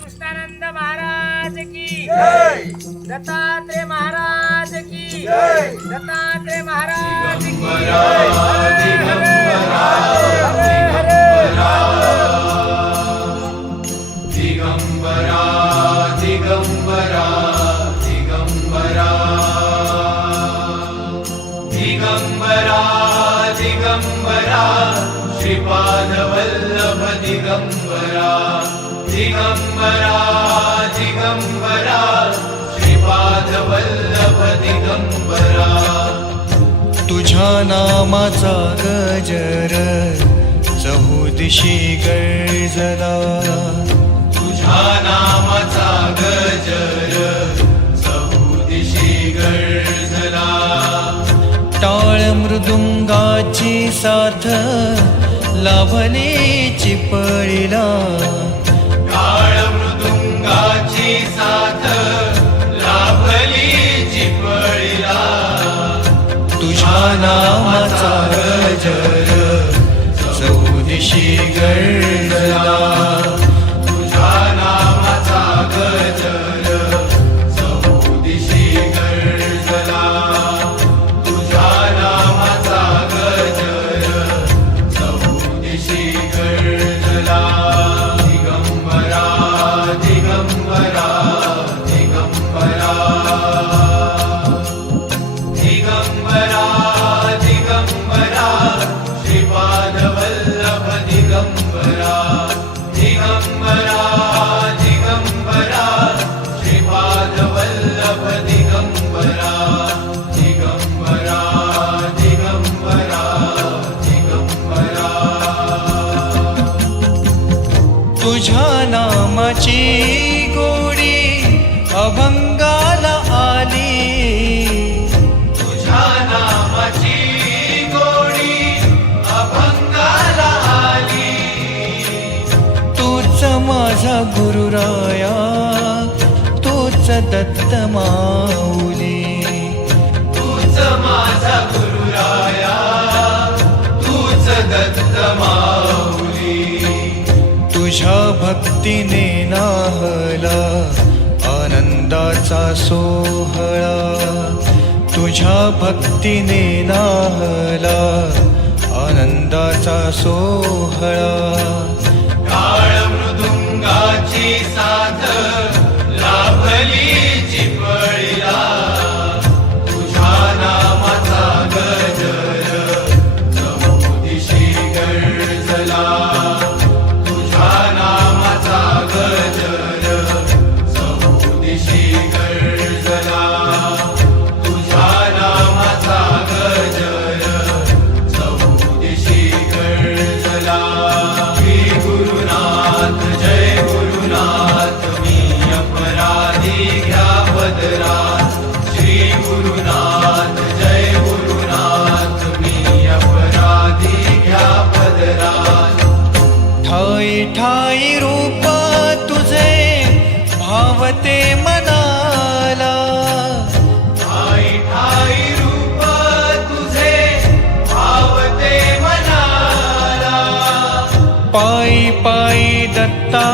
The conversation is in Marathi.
कृष्णानंद महाराज की जय दत्तात्रेय महाराज की जय दत्तात्रेय महाराज की दिगंबरा दिगंबरा दिगंबरा दिगंबरा दिगंबरा श्रीपाद वल्लभ दिगंबरा दिगंबरा दिगंबरा श्रीपाद वल्लभ दिगंबरा तुझ्या नामाचा गजर चहुदिशी गर्जला तुझ्या नामाचा गजर चहुदिशी गर्जला टाळ मृदुंगाची साथ लाभली चिपळीला टाळ मृदुंगाची साथ लाभली चिपळीला तुझ्या नामाचा गजर चहुदिशी गर्जला तुझ्या नामाचा गजर चहुदिशी गर्जला तुझ्या नामाचा गजर चहुदिशी गर्जला दिगंबरा दिगंबरा दिगंबरा दिगंबरा दिगंबरा श्रीपाद वल्लभ दिगंबरा दिगंबरा दिगंबरा श्रीपाद वल्लभ दिगंबरा दिगंबरा दिगंबरा दिगंबरा तुझ्या नामाची गोडी अभंगाला आली तुझ्या नामाची गोडी अभंगाला आली तूच माझा गुरुराया तूच दत्त माऊली तूच माझा गुरुराया तूच दत्त माऊली तुझ्या भक्तीने नाहला आनंदाचा सोहळा तुझ्या भक्तीने नाहला आनंदाचा सोहळा टाळ मृदुंगाची साथ लाभली चिपळीला तुझ्या नामाचा गजर चहुदिशी गर्जला तुझ्या नामाचा गजर चहुदिशी गर्जला तुझ्या नामाचा गजर चहुदिशी गर्जला श्री गुरुनाथ जय गुरुनाथ मी अपराधी घ्या पदरात श्री गुरुनाथ जय गुरुनाथ मी अपराधी घ्या पदरात ठाई ठाई रूप तुझे भावते मनाला ठाई ठाई रूप तुझे भावते मनाला पायी पायी दत्ता